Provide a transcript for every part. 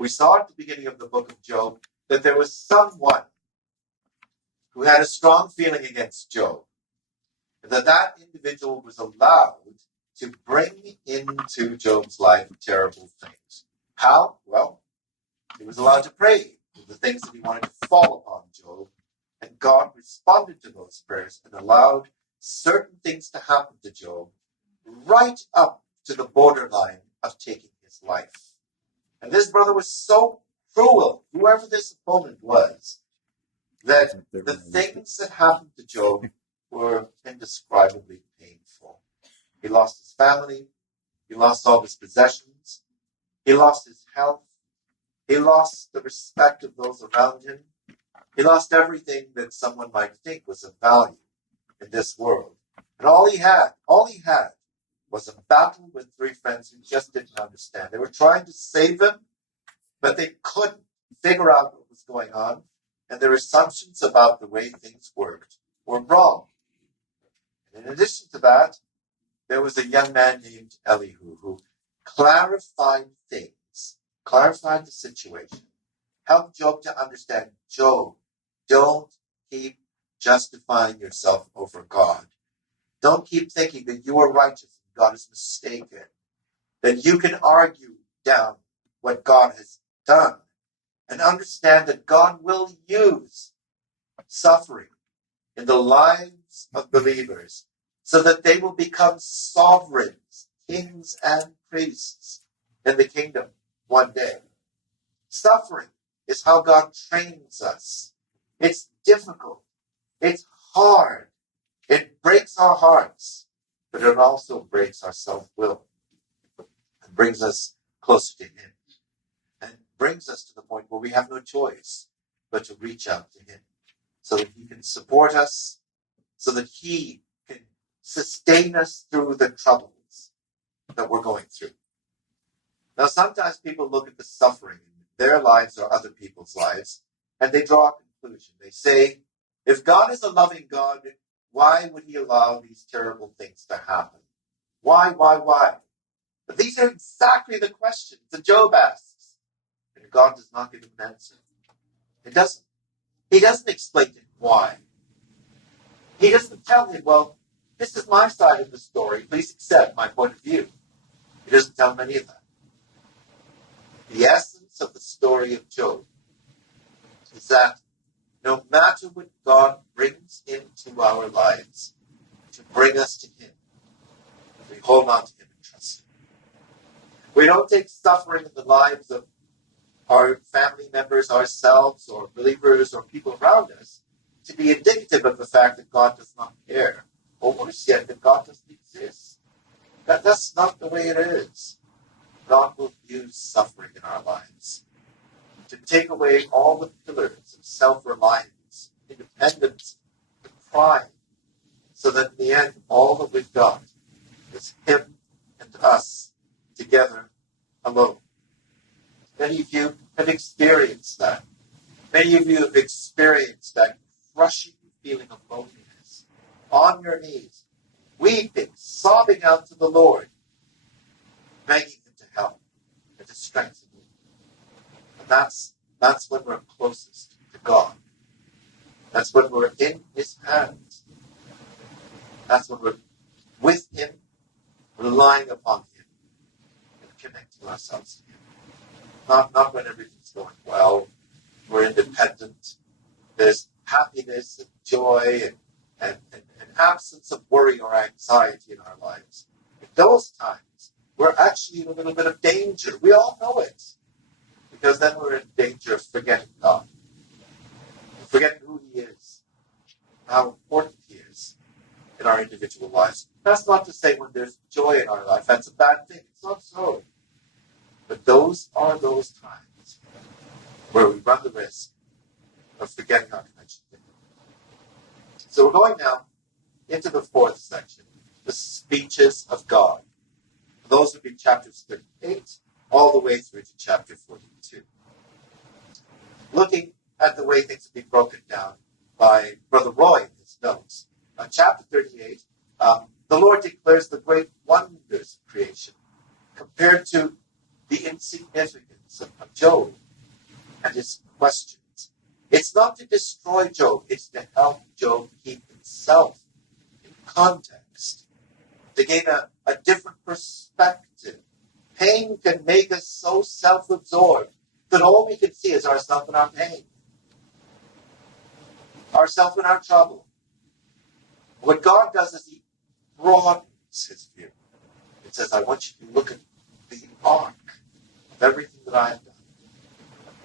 We saw at the beginning of the book of Job that there was someone who had a strong feeling against Job, and that individual was allowed to bring into Job's life terrible things. How? Well, he was allowed to pray for the things that he wanted to fall upon Job, and God responded to those prayers and allowed certain things to happen to Job right up to the borderline of taking his life. And this brother was so cruel, whoever this opponent was, that the things that happened to Job were indescribably painful. He lost his family, he lost all his possessions, he lost his health, he lost the respect of those around him, he lost everything that someone might think was of value in this world. And all he had was a battle with three friends who just didn't understand. They were trying to save him, but they couldn't figure out what was going on, and their assumptions about the way things worked were wrong. And in addition to that, there was a young man named Elihu who clarified things, clarified the situation, helped Job to understand, Job, don't keep justifying yourself over God. Don't keep thinking that you are righteous and God is mistaken, that you can argue down what God has done, and understand that God will use suffering in the lives of believers so that they will become sovereigns, kings and priests in the kingdom one day. Suffering is how God trains us. It's difficult. It's hard. It breaks our hearts, but it also breaks our self-will and brings us closer to Him and brings us to the point where we have no choice but to reach out to Him so that He can support us, so that He can sustain us through the troubles that we're going through. Now, sometimes people look at the suffering in their lives or other people's lives, and they draw a conclusion. They say, if God is a loving God, why would He allow these terrible things to happen? Why? But these are exactly the questions that Job asks, and God does not give him an answer. He doesn't explain to him why. He doesn't tell him, well, this is my side of the story. Please accept my point of view. He doesn't tell him any of that. The essence of the story of Job is that no matter what God brings into our lives to bring us to Him, we hold on to Him and trust Him. We don't take suffering in the lives of our family members, ourselves, or believers, or people around us to be indicative of the fact that God does not care, or worse yet, that God doesn't exist. That's not the way it is. God will use suffering in our lives to take away all the pillars of self-reliance, independence, and pride, so that in the end, all that we've got is Him and us together alone. Many of you have experienced that. Many of you have experienced that crushing feeling of loneliness, on your knees, weeping, sobbing out to the Lord, begging Him to help and to strengthen you. And that's when we're closest to God. That's when we're in His hands. That's when we're with Him, relying upon Him, and connecting ourselves to Him. Not when everything's going well, we're independent, there's happiness and joy and absence of worry or anxiety in our lives. In those times, we're actually in a little bit of danger. We all know it. Because then we're in danger of forgetting God. Forgetting who He is. How important He is in our individual lives. That's not to say when there's joy in our life, that's a bad thing. It's not so. But those are those times where we run the risk of forgetting our connection to Him. So we're going now into the fourth section, the speeches of God. Those would be chapters 38 all the way through to chapter 42. Looking at the way things have been broken down by Brother Roy in his notes. Chapter 38, the Lord declares the great wonders of creation compared to the insignificance feelings of Job and his questions. It's not to destroy Job, it's to help Job keep himself in context, to gain a different perspective. Pain can make us so self-absorbed that all we can see is ourselves in our pain, ourselves in our trouble. What God does is he broadens his view. It says, I want you to look at the arc of everything that I've done.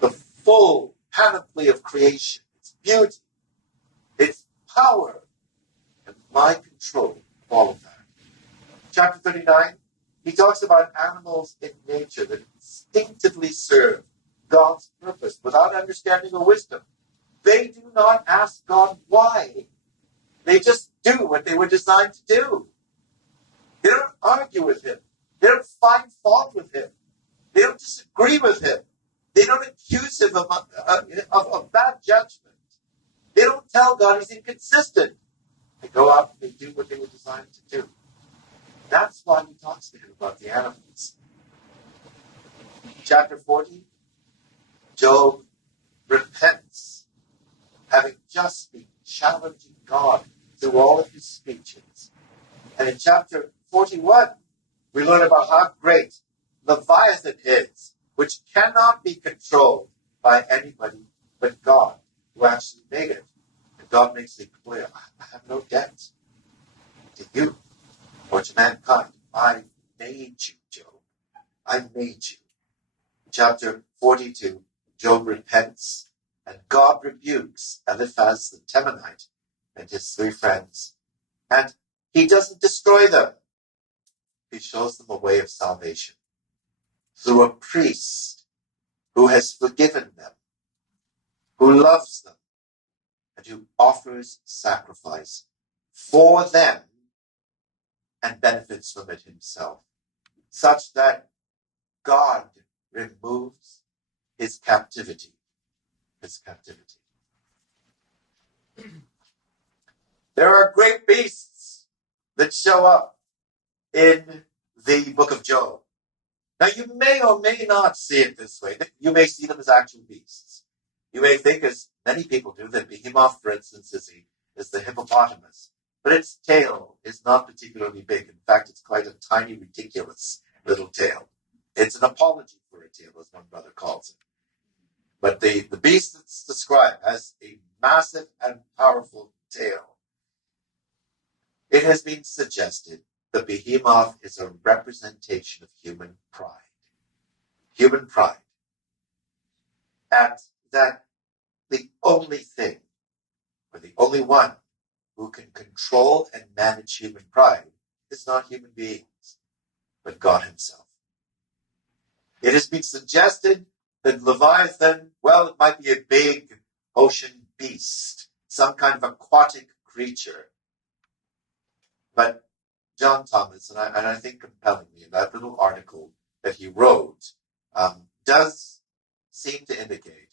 The full panoply of creation, its beauty, its power, and my control of all of that. Chapter 39, he talks about animals in nature that instinctively serve God's purpose without understanding or wisdom. They do not ask God why. They just do what they were designed to do. They don't argue with him. They don't find fault with him. They don't disagree with him. They don't accuse him of bad judgment. They don't tell God he's inconsistent. They go out and they do what they were designed to do. That's why he talks to him about the animals. Chapter 40, Job repents, having just been challenging God through all of his speeches. And in chapter 41, we learn about how great Leviathan is, which cannot be controlled by anybody but God, who actually made it. And God makes it clear, I have no debt to you or to mankind. I made you, Job. I made you. Chapter 42, Job repents, and God rebukes Eliphaz the Temanite and his 3 friends. And he doesn't destroy them. He shows them a way of salvation through a priest who has forgiven them, who loves them, and who offers sacrifice for them and benefits from it himself, such that God removes his captivity. There are great beasts that show up in the book of Job. Now, you may or may not see it this way. You may see them as actual beasts. You may think, as many people do, that Behemoth, for instance, is the hippopotamus. But its tail is not particularly big. In fact, it's quite a tiny, ridiculous little tail. It's an apology for a tail, as one brother calls it. But the beast that's described has a massive and powerful tail. It has been suggested that Behemoth is a representation of human pride. Human pride. And that the only thing, or the only one, who can control and manage human pride is not human beings, but God himself. It has been suggested that Leviathan, well, it might be a big ocean beast, some kind of aquatic creature. But John Thomas, and I think compellingly, in that little article that he wrote, does seem to indicate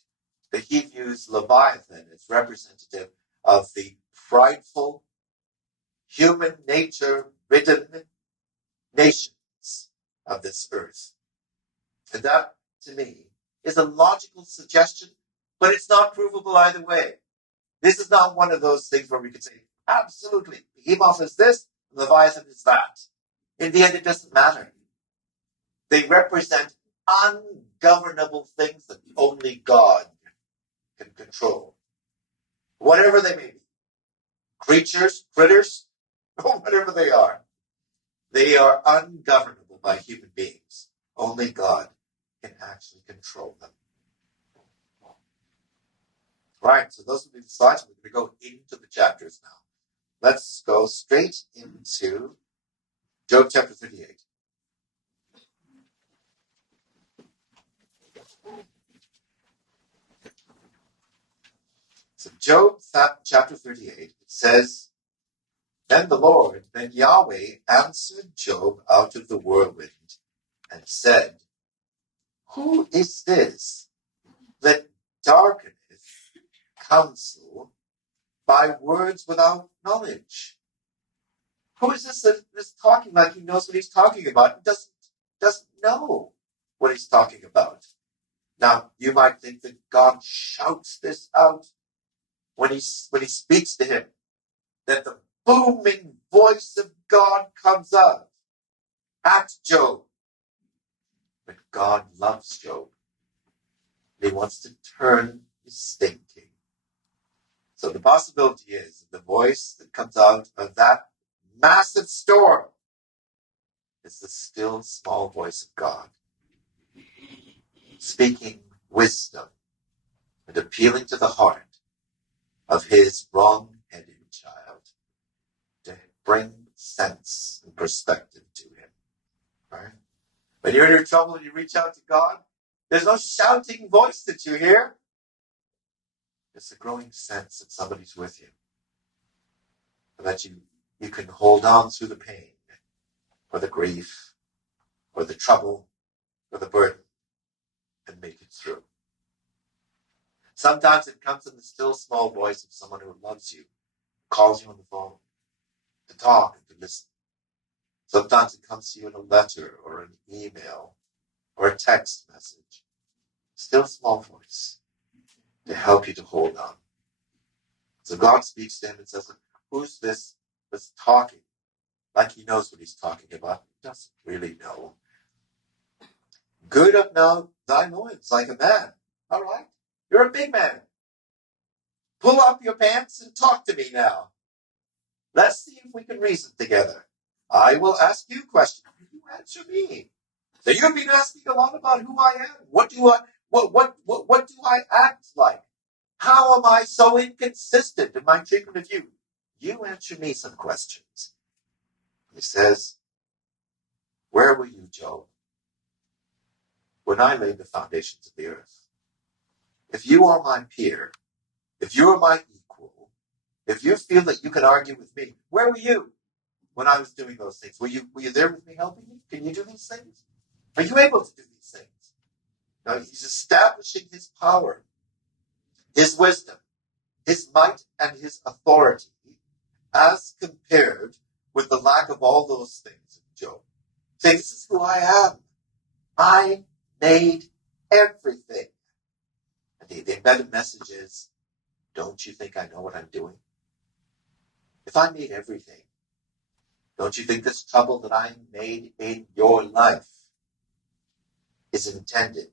that he views Leviathan as representative of the prideful, human nature-ridden nations of this earth. And that, to me, is a logical suggestion, but it's not provable either way. This is not one of those things where we could say, absolutely, Behemoth is this, Leviathan is that. In the end, it doesn't matter. They represent ungovernable things that only God can control. Whatever they may be. Creatures, critters, whatever they are. They are ungovernable by human beings. Only God can actually control them. Right, so those will be the slides. We're going to go into the chapters now. Let's go straight into Job chapter 38. So Job chapter 38, it says, then Yahweh answered Job out of the whirlwind and said, who is this that darkeneth counsel by words without knowledge? Who is this that is talking like he knows what he's talking about and doesn't know what he's talking about? Now, you might think that God shouts this out when he speaks to him, that the booming voice of God comes out at Job. But God loves Job. He wants to turn his thinking. So the possibility is that the voice that comes out of that massive storm is the still small voice of God, speaking wisdom and appealing to the heart of his wrong-headed child to bring sense and perspective to him. Right? When you're in your trouble and you reach out to God, there's no shouting voice that you hear. It's a growing sense that somebody's with you, and that you can hold on through the pain, or the grief, or the trouble, or the burden, and make it through. Sometimes it comes in the still small voice of someone who loves you, calls you on the phone to talk and to listen. Sometimes it comes to you in a letter or an email or a text message. Still small voice to help you to hold on. So God speaks to him and says, who's this that's talking? Like he knows what he's talking about. He doesn't really know. Gird up now thy loins like a man. All right? You're a big man. Pull up your pants and talk to me now. Let's see if we can reason together. I will ask you questions. You answer me. So you've been asking a lot about who I am. What do I act like? How am I so inconsistent in my treatment of you? You answer me some questions. He says, where were you, Job, when I laid the foundations of the earth? If you are my peer, if you are my equal, if you feel that you can argue with me, where were you when I was doing those things? Were you there with me helping me? Can you do these things? Are you able to do these things? Now he's establishing his power, his wisdom, his might, and his authority as compared with the lack of all those things in Job. Say, this is who I am. I made everything. And the embedded message is, don't you think I know what I'm doing? If I made everything, don't you think this trouble that I made in your life is intended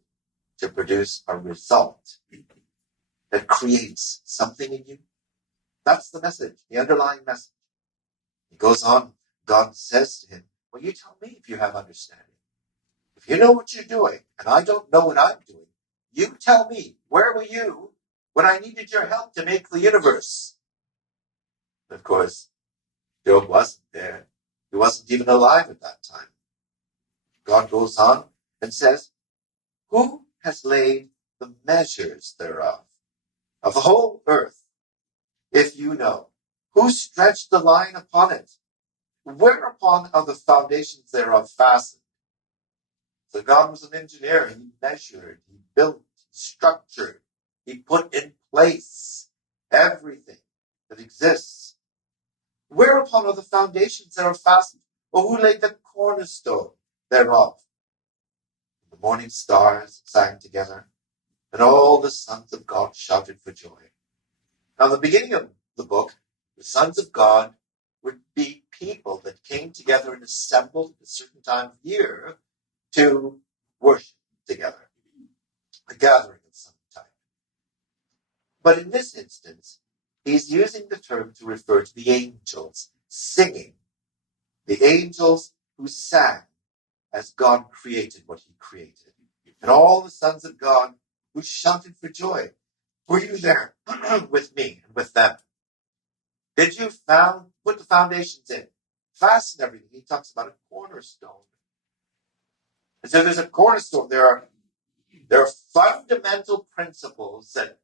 to produce a result that creates something in you? That's the message, the underlying message. He goes on, God says to him, well, you tell me if you have understanding. If you know what you're doing, and I don't know what I'm doing, you tell me, where were you when I needed your help to make the universe? Of course, Job wasn't there. He wasn't even alive at that time. God goes on and says, who has laid the measures thereof, of the whole earth, if you know? Who stretched the line upon it? Whereupon are the foundations thereof fastened? So God was an engineer. He measured, he built, he structured, he put in place everything that exists. Whereupon are the foundations that are fastened? Or who laid the cornerstone thereof? The morning stars sang together, and all the sons of God shouted for joy. Now, the beginning of the book, the sons of God would be people that came together and assembled at a certain time of year to worship together, a gathering of some type. But in this instance, he's using the term to refer to the angels singing, the angels who sang as God created what he created, and all the sons of God who shouted for joy. Were you there with me and with them? Did you put the foundations in, fasten everything? He talks about a cornerstone. And so there's a cornerstone. There are fundamental principles that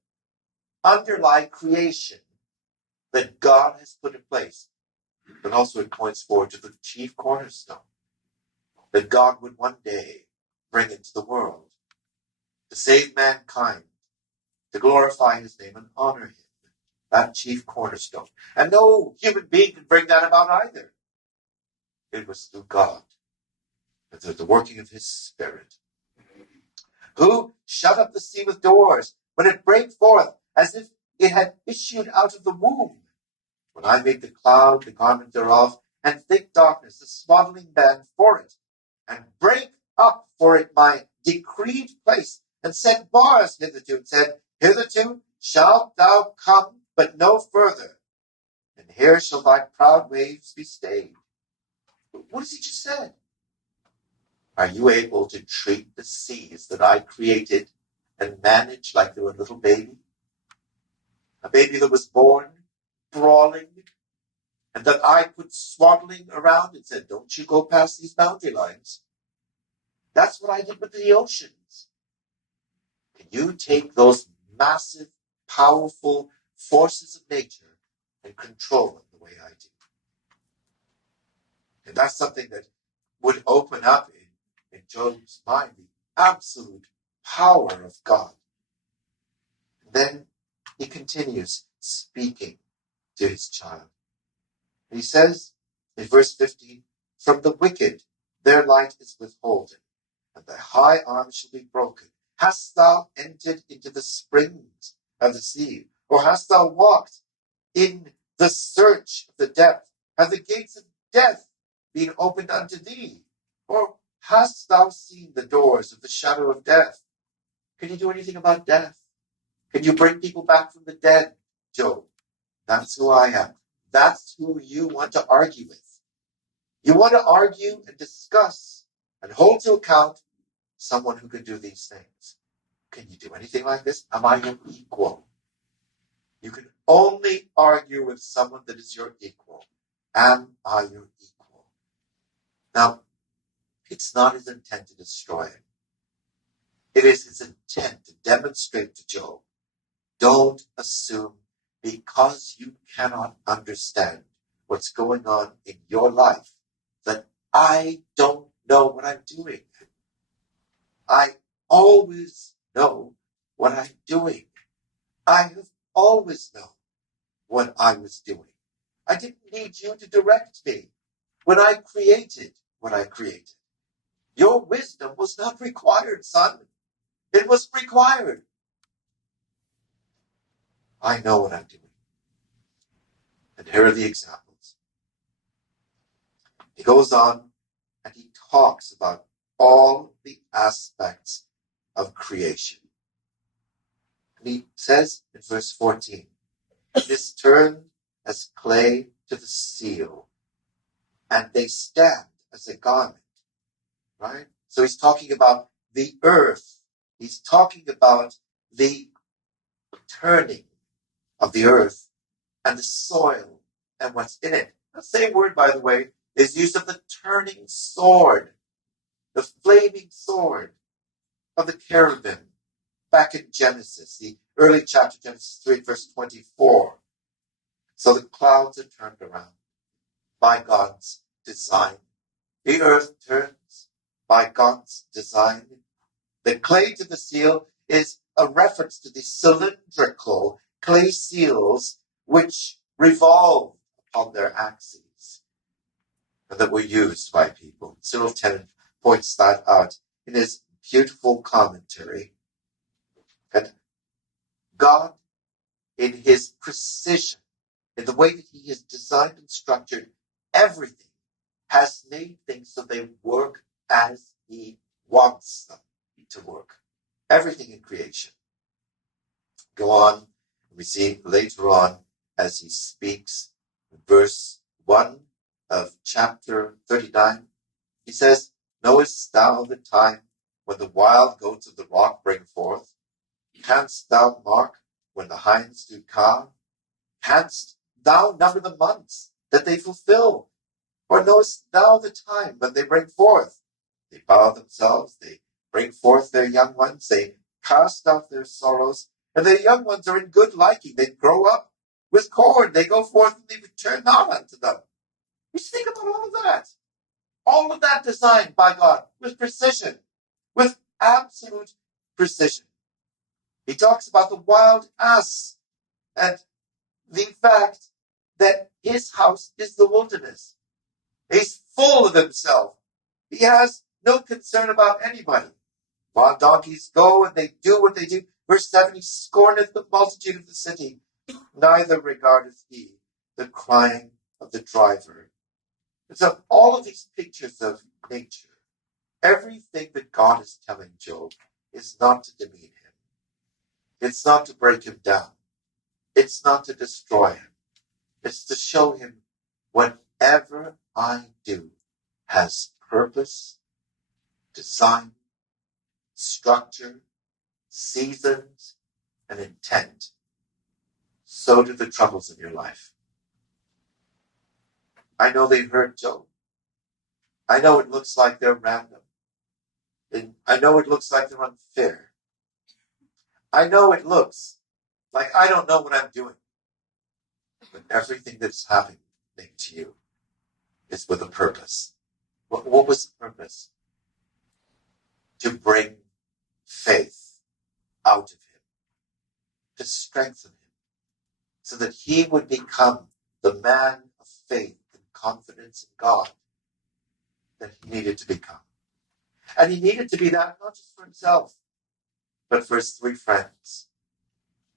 underlie creation that God has put in place. But also it points forward to the chief cornerstone that God would one day bring into the world to save mankind, to glorify his name and honor him. That chief cornerstone. And no human being can bring that about either. It was through God, and through the working of his Spirit. Who shut up the sea with doors, when it brake forth, as if it had issued out of the womb? When I made the cloud the garment thereof, and thick darkness the swaddling band for it, and brake up for it my decreed place, and set bars hitherto, and said, Hitherto shalt thou come, but no further, and here shall thy proud waves be stayed. What has he just said? Are you able to treat the seas that I created and manage like they were a little baby? A baby that was born brawling, and that I put swaddling around and said, don't you go past these boundary lines. That's what I did with the oceans. Can you take those massive, powerful forces of nature and control them the way I do? And that's something that would open up in Job's mind the absolute power of God. And then he continues speaking to his child. And he says in verse 15, From the wicked their light is withholden, and thy high arm shall be broken. Hast thou entered into the springs of the sea, or hast thou walked in the search of the depth? Have the gates of death been opened unto thee? Or hast thou seen the doors of the shadow of death? Can you do anything about death? Can you bring people back from the dead, Job? That's who I am. That's who you want to argue with. You want to argue and discuss and hold to account someone who can do these things. Can you do anything like this? Am I your equal? You can only argue with someone that is your equal. Am I your equal? Now, it's not his intent to destroy him. It is his intent to demonstrate to Job, don't assume because you cannot understand what's going on in your life that I don't know what I'm doing. I always know what I'm doing. I have always known what I was doing. I didn't need you to direct me when I created what I created. Your wisdom was not required, son. It was required. I know what I'm doing. And here are the examples. He goes on and he talks about all the aspects of creation. And he says in verse 14, It is turned as clay to the seal, and they stand as a garment. Right? So he's talking about the earth. He's talking about the turning of the earth and the soil and what's in it. The same word, by the way, is used of the turning sword, the flaming sword of the cherubim back in Genesis, the early chapter, Genesis 3, verse 24. So the clouds are turned around by God's design. The earth turns by God's design. The clay to the seal is a reference to the cylindrical clay seals which revolve upon their axes and that were used by people. Cyril Tennant points that out in his beautiful commentary. And God, in his precision, in the way that he has designed and structured everything, has made things so they work as he wants them to work. Everything in creation. Go on, we see later on as he speaks, verse 1 of chapter 39, he says, Knowest thou the time when the wild goats of the rock bring forth? Canst thou mark when the hinds do calve? Canst thou number the months that they fulfill? Or knowest thou the time when they bring forth? They bow themselves, they bring forth their young ones, they cast out their sorrows, and their young ones are in good liking. They grow up with corn, they go forth and they return not unto them. Just think about all of that. All of that designed by God with precision, with absolute precision. He talks about the wild ass and the fact that his house is the wilderness. He's full of himself. He has no concern about anybody. Wild donkeys go and they do what they do. Verse 7, he scorneth the multitude of the city, neither regardeth he the crying of the driver. And so all of these pictures of nature, everything that God is telling Job is not to demean him. It's not to break him down. It's not to destroy him. It's to show him whatever I do has purpose, design, structure, seasons, and intent. So do the troubles in your life. I know they hurt Job. I know it looks like they're random. And I know it looks like they're unfair. I know it looks like I don't know what I'm doing. But everything that's happening to you is with a purpose. What was the purpose? To bring faith out of him, to strengthen him, so that he would become the man of faith and confidence in God that he needed to become. And he needed to be that not just for himself, but for his 3 friends,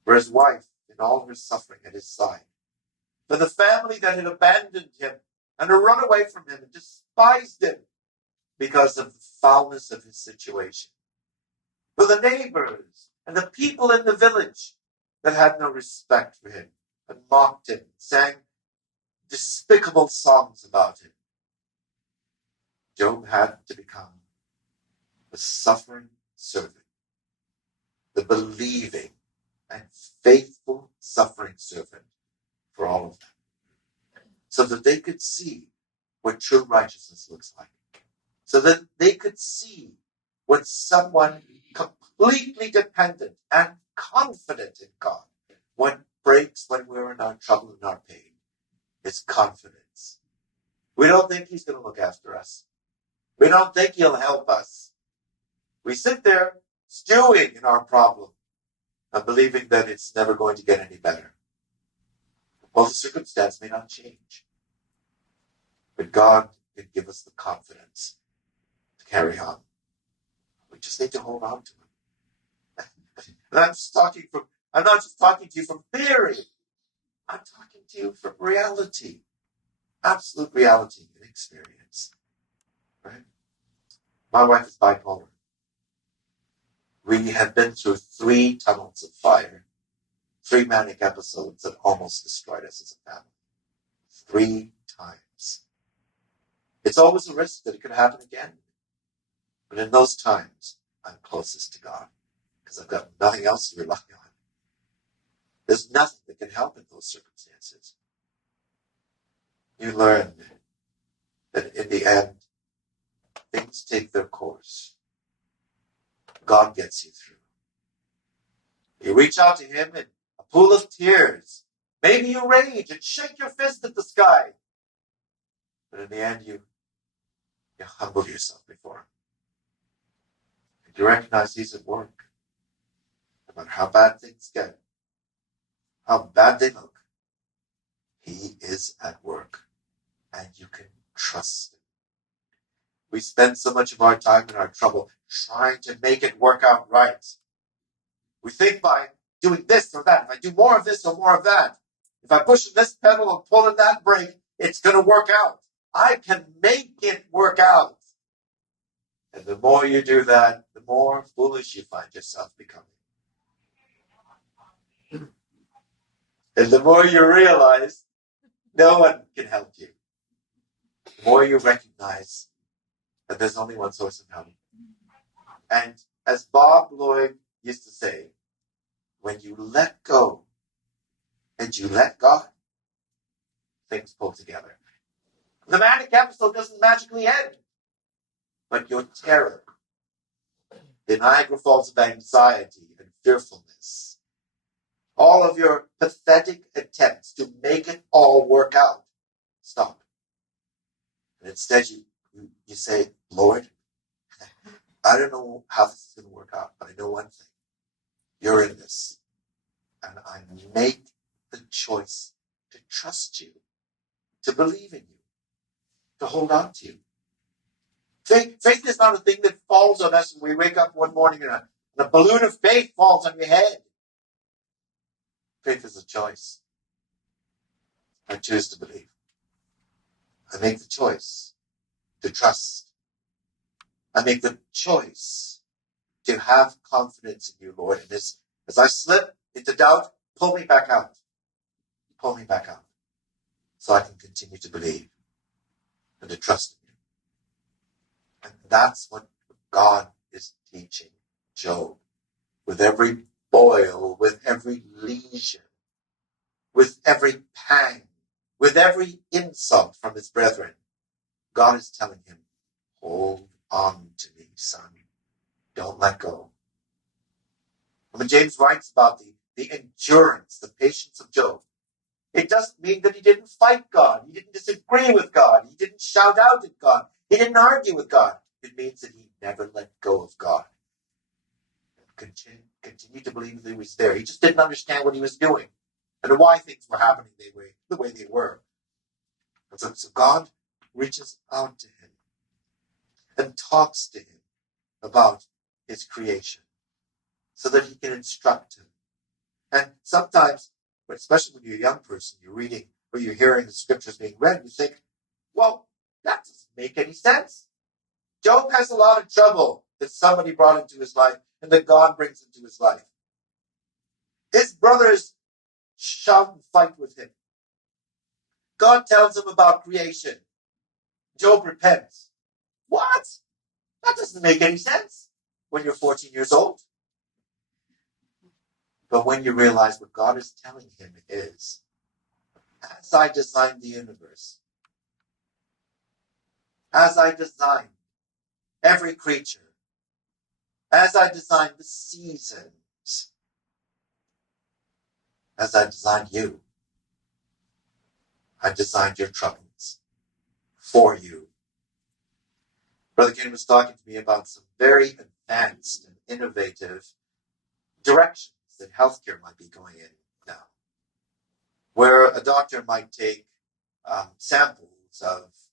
for his wife in all her suffering at his side, for the family that had abandoned him and had run away from him and despised him because of the foulness of his situation, for the neighbors and the people in the village that had no respect for him and mocked him, sang despicable songs about him. Job had to become the suffering servant, the believing and faithful suffering servant for all of them, so that they could see what true righteousness looks like, so that they could see what someone completely dependent and confident in God, what breaks when we're in our trouble and our pain, is confidence. We don't think he's going to look after us. We don't think he'll help us. We sit there stewing in our problem and believing that it's never going to get any better. Well, the circumstance may not change, but God can give us the confidence to carry on. We just need to hold on to it. And I'm not just talking to you from theory. I'm talking to you from reality, absolute reality and experience. Right? My wife is bipolar. We have been through 3 tunnels of fire, 3 manic episodes that almost destroyed us as a family. 3 times. It's always a risk that it could happen again. But in those times, I'm closest to God because I've got nothing else to rely on. There's nothing that can help in those circumstances. You learn that in the end, things take their course. God gets you through. You reach out to him in a pool of tears. Maybe you rage and shake your fist at the sky. But in the end, you humble yourself before him. And you recognize he's at work. No matter how bad things get, how bad they look, he is at work. And you can trust him. We spend so much of our time in our trouble trying to make it work out right. We think by doing this or that, if I do more of this or more of that, if I push this pedal or pull in that brake, it's going to work out. I can make it work out. And the more you do that, the more foolish you find yourself becoming. And the more you realize no one can help you, the more you recognize that there's only one source of help. And as Bob Lloyd used to say, when you let go and you let God, things pull together. The manic episode doesn't magically end, but your terror, the Niagara Falls of anxiety and fearfulness, all of your pathetic attempts to make it all work out, stop. And instead you say, Lord, I don't know how this is going to work out, but I know one thing. You're in this. And I make the choice to trust you, to believe in you, to hold on to you, Faith is not a thing that falls on us and we wake up one morning and a balloon of faith falls on your head. Faith is a choice. I choose to believe. I make the choice to trust. I make the choice to have confidence in you, Lord. And as I slip into doubt, pull me back out. Pull me back out so I can continue to believe and to trust in you. And that's what God is teaching Job. With every boil, with every lesion, with every pang, with every insult from his brethren, God is telling him, hold on to me, son. Don't let go. When James writes about the endurance, the patience of Job, it doesn't mean that he didn't fight God. He didn't disagree with God. He didn't shout out at God. He didn't argue with God. It means that he never let go of God. Continue to believe that he was there. He just didn't understand what he was doing and why things were happening the way they were. And so God reaches out to him and talks to him about his creation so that he can instruct him. And sometimes, especially when you're a young person, you're reading or you're hearing the scriptures being read, you think, well, that doesn't make any sense. Job has a lot of trouble that somebody brought into his life and that God brings into his life. His brothers shout and fight with him. God tells him about creation. Job repents. What? That doesn't make any sense when you're 14 years old. But when you realize what God is telling him is, as I designed the universe, as I designed every creature, as I designed the seasons, as I designed you, I designed your troubles for you. Brother Ken was talking to me about some very advanced and innovative directions that healthcare might be going in now, where a doctor might take samples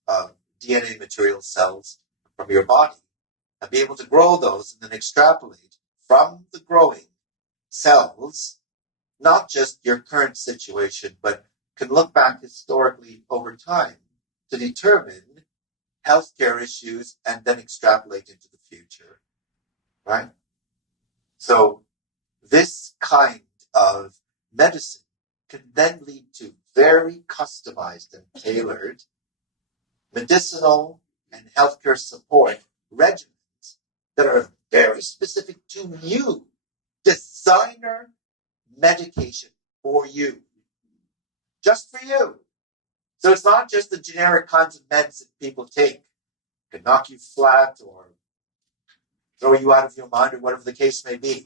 of DNA material cells from your body and be able to grow those and then extrapolate from the growing cells, not just your current situation, but can look back historically over time to determine healthcare issues and then extrapolate into the future, right? So this kind of medicine can then lead to very customized and tailored medicinal and healthcare support regimens that are very specific to you. Designer medication for you. Just for you. So it's not just the generic kinds of meds that people take. It can knock you flat or throw you out of your mind or whatever the case may be.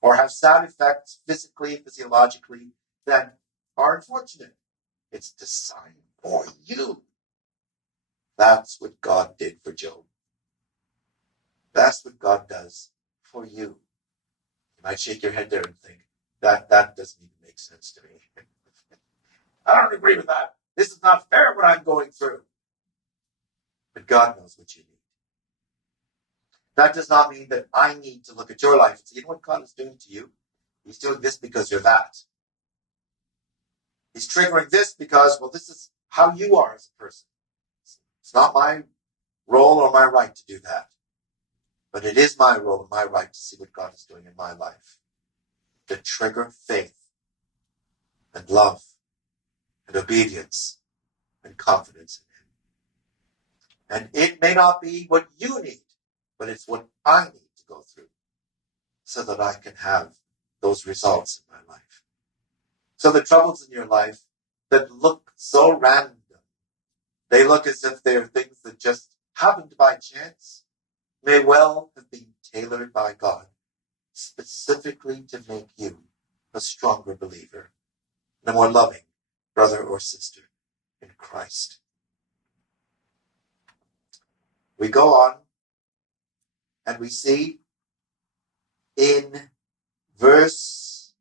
Or have side effects physically, physiologically that are unfortunate. It's designed for you. That's what God did for Job. That's what God does for you. You might shake your head there and think, that doesn't even make sense to me. I don't agree with that. This is not fair what I'm going through. But God knows what you need. That does not mean that I need to look at your life and say, you know what God is doing to you? He's doing this because you're that. He's triggering this because, well, this is how you are as a person. It's not my role or my right to do that. But it is my role and my right to see what God is doing in my life. To trigger faith and love and obedience and confidence in Him. And it may not be what you need, but it's what I need to go through so that I can have those results in my life. So the troubles in your life that look so random, they look as if they're things that just happened by chance, may well have been tailored by God specifically to make you a stronger believer and a more loving brother or sister in Christ. We go on and we see in verse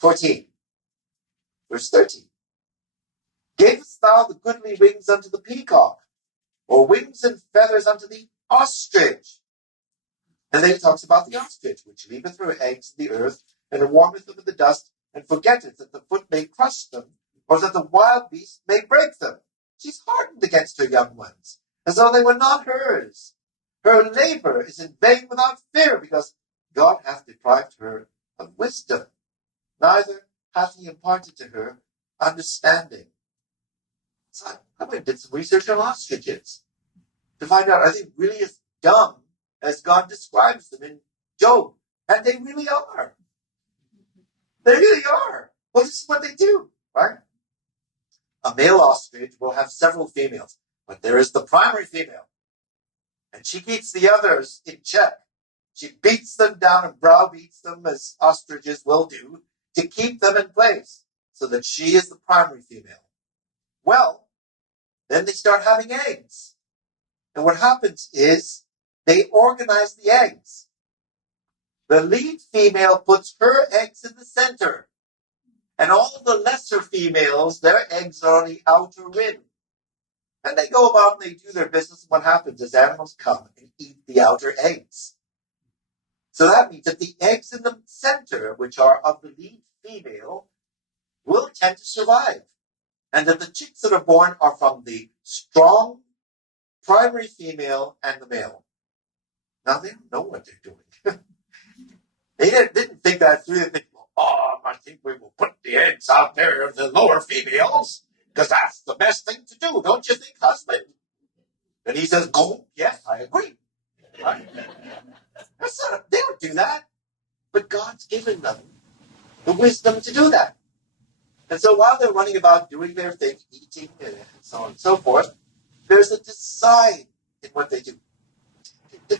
14, verse 13, gavest thou the goodly wings unto the peacock, or wings and feathers unto the ostrich. And then he talks about the ostrich, which leaveth her eggs in the earth, and warmeth them in the dust, and forgetteth that the foot may crush them, or that the wild beast may break them. She's hardened against her young ones, as though they were not hers. Her labor is in vain without fear, because God hath deprived her of wisdom. Neither hath he imparted to her understanding. So I went and did some research on ostriches to find out, are they really as dumb as God describes them in Job? And they really are. They really are. Well, this is what they do, right? A male ostrich will have several females, but there is the primary female. And she keeps the others in check. She beats them down and browbeats them, as ostriches will do, to keep them in place, so that she is the primary female. Well, then they start having eggs. And what happens is they organize the eggs. The lead female puts her eggs in the center. And all of the lesser females, their eggs are on the outer rim. And they go about and they do their business. And what happens is animals come and eat the outer eggs. So that means that the eggs in the center, which are of the lead female, will tend to survive. And that the chicks that are born are from the strong primary female and the male. Now they don't know what they're doing. They didn't think that through. They think, I think we will put the eggs out there of the lower females, because that's the best thing to do, don't you think, husband? And he says, "Go, yes, I agree." Right? They don't do that. But God's given them the wisdom to do that. And so while they're running about doing their thing, eating and so on and so forth, there's a design in what they do.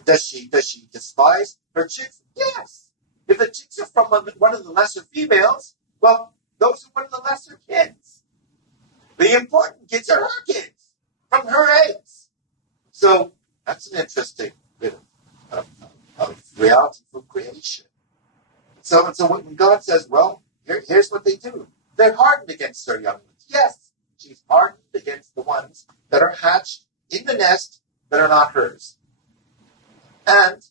Does she despise her chicks? Yes. If the chicks are from one of the lesser females, well, those are one of the lesser kids. The important kids are her kids, from her eggs. So that's an interesting bit of reality for creation. So when God says, well, here's what they do. They're hardened against their young ones. Yes, she's hardened against the ones that are hatched in the nest that are not hers. And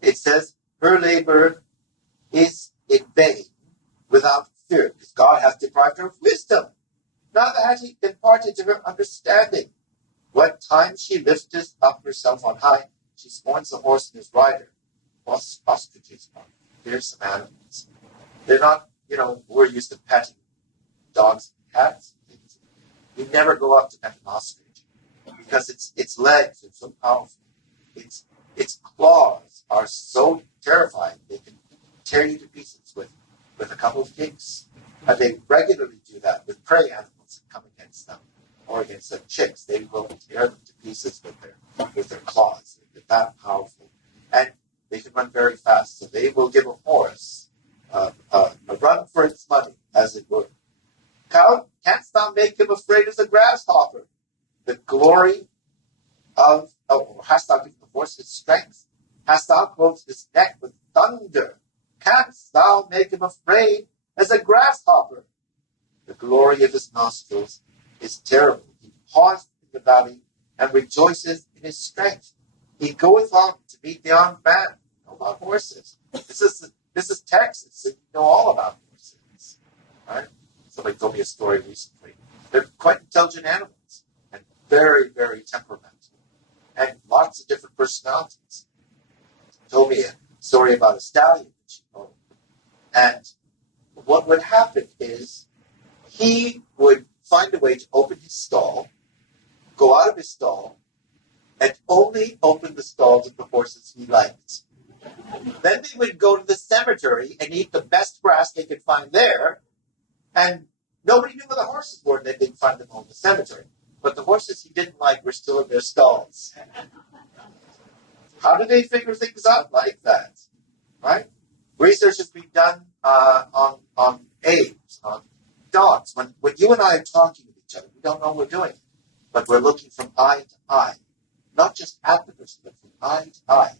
it says, her labor is in vain without fear, because God hath deprived her of wisdom. Neither has he imparted to her understanding. What time she lifteth up herself on high, she scorns the horse and his rider. Ostriches are fearsome animals. They're not, we're used to petting dogs and cats. You never go up to pet an ostrich, because its legs are so powerful. Its claws are so terrifying, they can tear you to pieces with a couple of kicks. And they regularly do that with prey animals that come against them, or against their chicks. They will tear them to pieces with their claws. They're that powerful. And they can run very fast, so they will give a horse a run for its money, as it were. Canst thou make him afraid as a grasshopper? The glory of, hast thou given the horse his strength? Hast thou clothed his neck with thunder? Canst thou make him afraid as a grasshopper? The glory of his nostrils is terrible. He paused in the valley and rejoiceth in his strength. He goeth on to meet the armed man. You know about horses. This is Texas, so you know all about horses. Right? Somebody told me a story recently. They're quite intelligent animals and very, very temperamental. And lots of different personalities. Told me a story about a stallion that she owned. And what would happen is he would find a way to open his stall, go out of his stall, and only open the stall to the horses he liked. Then they would go to the cemetery and eat the best grass they could find there, and nobody knew where the horses were, and they didn't find them all in the cemetery. But the horses he didn't like were still in their stalls. How do they figure things out like that? Right? Research has been done on apes, on dogs. When you and I are talking with each other, we don't know what we're doing. But we're looking from eye to eye. Not just at the person, but from eye to eye.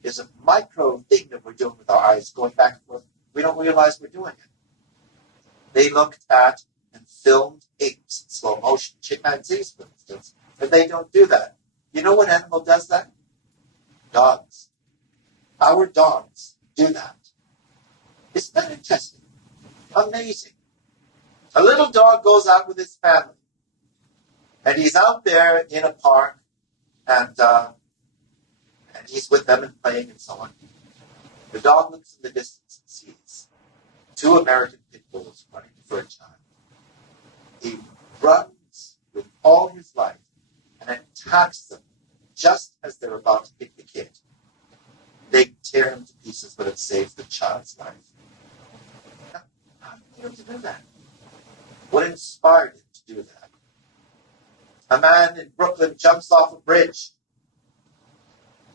There's a micro thing that we're doing with our eyes, going back and forth. We don't realize we're doing it. They looked at and filmed apes in slow motion, chimpanzees, for instance, and they don't do that. You know what animal does that? Dogs. Our dogs do that. Isn't that interesting? Amazing. A little dog goes out with his family, and he's out there in a park, and he's with them and playing and so on. The dog looks in the distance and sees two American pit bulls running for a child. He runs with all his life and attacks them just as they're about to hit the kid. They tear him to pieces, but it saves the child's life. How did he be able to do that? What inspired him to do that? A man in Brooklyn jumps off a bridge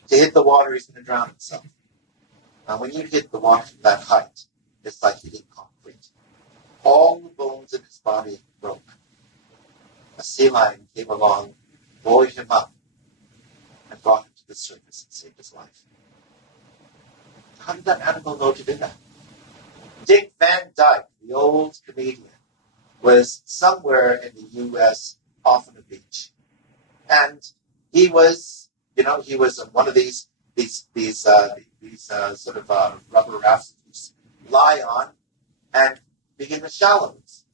to hit the water, he's going to drown himself. Now, when you hit the water from that height, it's like hitting concrete. All the bones in his body broke. A sea lion came along, buoyed him up, and brought him to the surface and saved his life. How did that animal know to do that? Dick Van Dyke, the old comedian, was somewhere in the U.S. off on a beach. And he was on one of these sort of rubber rafts that you lie on and be in the shallows.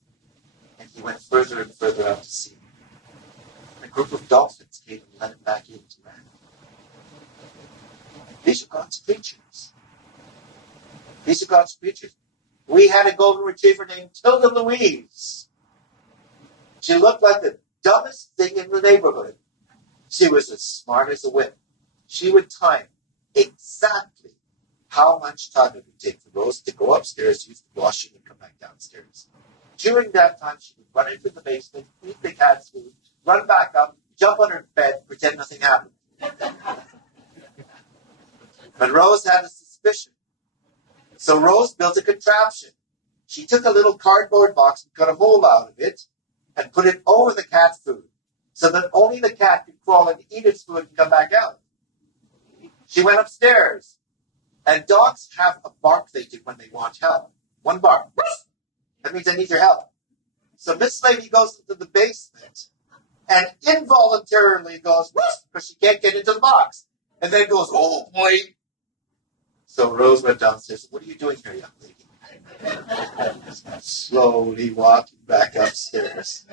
And he went further and further out to sea. And a group of dolphins came and let him back into land. These are God's creatures. These are God's creatures. We had a golden retriever named Tilda Louise. She looked like the dumbest thing in the neighborhood. She was as smart as a whip. She would time exactly how much time it would take for Rose to go upstairs, use the washing, and come back downstairs. During that time, she would run into the basement, eat the cat's food, run back up, jump on her bed, pretend nothing happened. But Rose had a suspicion. So Rose built a contraption. She took a little cardboard box and cut a hole out of it and put it over the cat's food so that only the cat could crawl and eat its food and come back out. She went upstairs. And dogs have a bark they do when they want help. One bark. That means I need your help. So Miss Lady goes into the basement and involuntarily goes, because she can't get into the box. And then goes, oh boy. So Rose went downstairs. What are you doing here, young lady? Slowly walking back upstairs.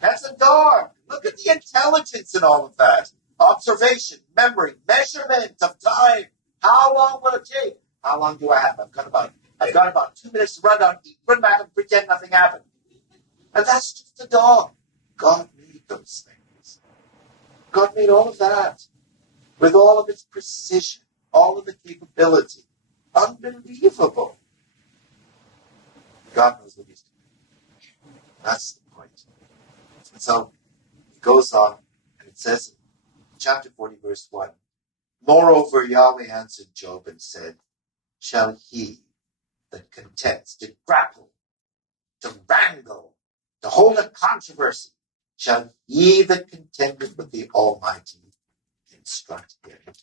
That's a dog. Look at the intelligence in all of that. Observation, memory, measurement of time. How long will it take? How long do I have? I've got about 2 minutes to run down, eat, run back, and pretend nothing happened. And that's just a dog. God made those things. God made all of that with all of its precision, all of the capability. Unbelievable. God knows what he's doing. That's the point. And so it goes on, and it says in chapter 40, verse 1, moreover, Yahweh answered Job and said, shall he that contends to grapple, to wrangle, to hold a controversy, shall he that contendeth with the Almighty instruct him?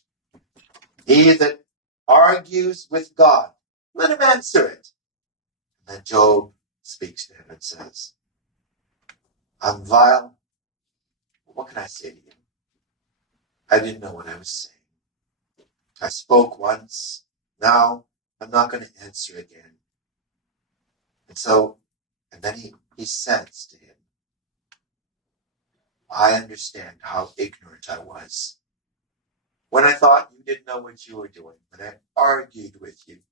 He that argues with God, let him answer it. And then Job speaks to him and says, I'm vile. What can I say to you? I didn't know what I was saying. I spoke once. Now I'm not going to answer again. And then he says to him, I understand how ignorant I was. When I thought you didn't know what you were doing, when I argued with you,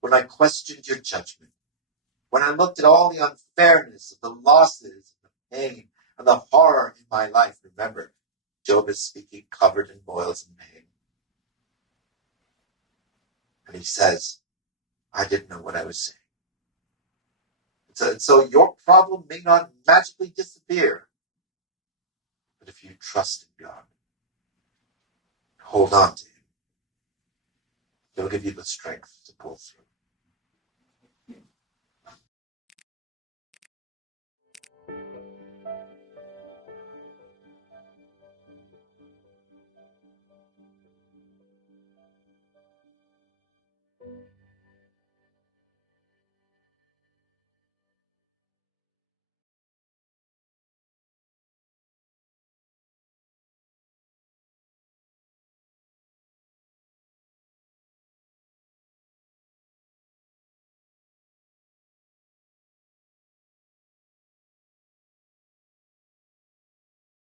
when I questioned your judgment, when I looked at all the unfairness of the losses, and the pain, and the horror in my life. Remember, Job is speaking covered in boils and pain. And he says, I didn't know what I was saying. So your problem may not magically disappear. But if you trust in God, hold on to him, he'll give you the strength to pull through.